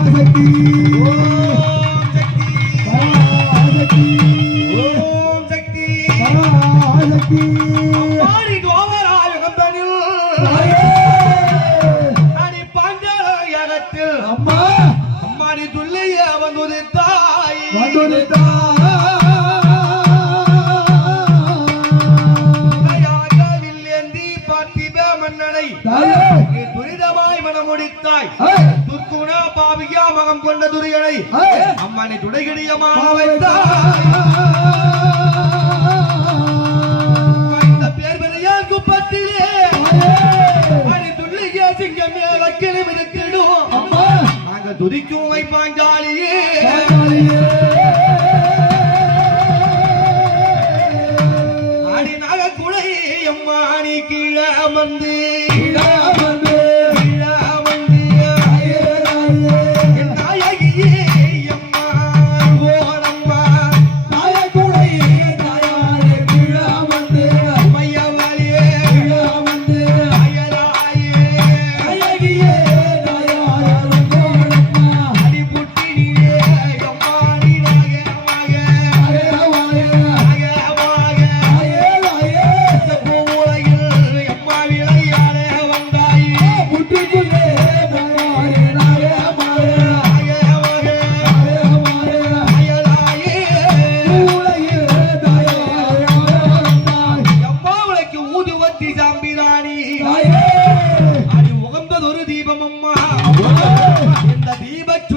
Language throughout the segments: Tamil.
ஆசக்தி வைத்தாய் துர்க்குணா பாவியா மகம் கொண்ட துரியனை அம்மனை துடைகிடியமாக வைத்தாய்.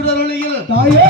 திருடரணியில் தாயே.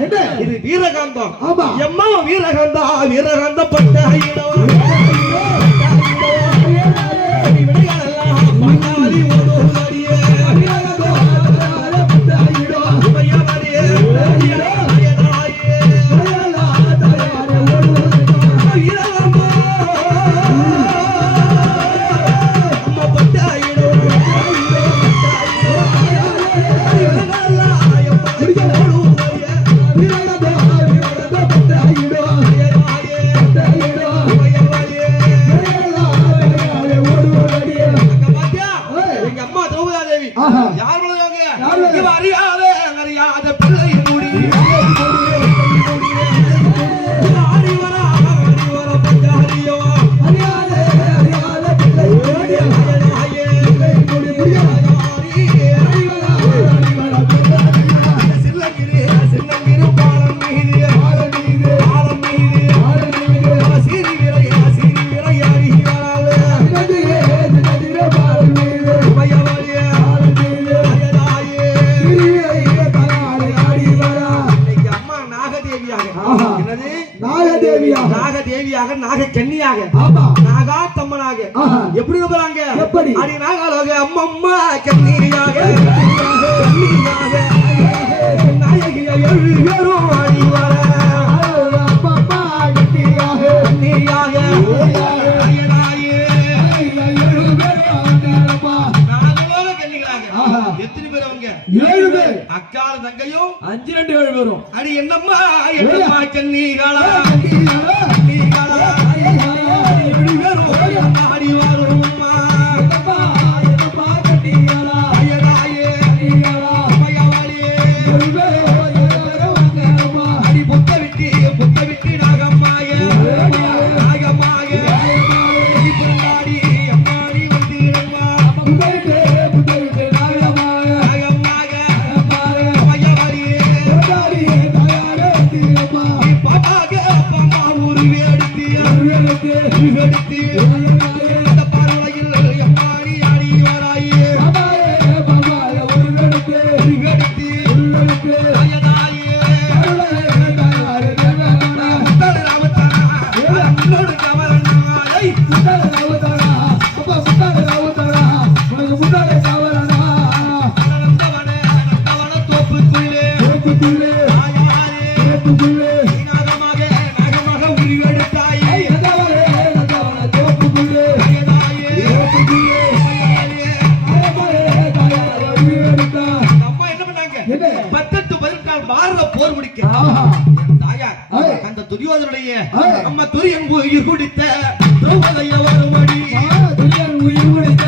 என்ன? இது வீரகாந்தம். ஆமா. எம்மா வீரகாந்தா? வீரகாந்த பட்ட பூமாதேவி யார் அறியாத அறியாத பிள்ளை. நாகதேவியாக. நாகதேவியாக. நாகதேவியாக நாக கன்னியாக நாகா தம்மனாக எப்படி நம்புறாங்க? எப்படி? அடி நாகாலோக அம்மம்மா கண்ணீரியாக. ஏழு பேர். அக்கால தங்கையும் அஞ்சு ரெண்டு ஏழு பேரும். அடி என்னம்மா என்னம்மா கண்ணீகளா கண்ணீகளா எப்படி வரும் அடி வரும்மா புத்த விட்டு நாகம்மா. viver inteiro. போர் முடிக்க என் தாயார் அந்த துரியோதனுடைய நம்ம துரியன் உயிர் குடித்த திரௌபதைய வருமடி துரியன் உயிர் குடித்த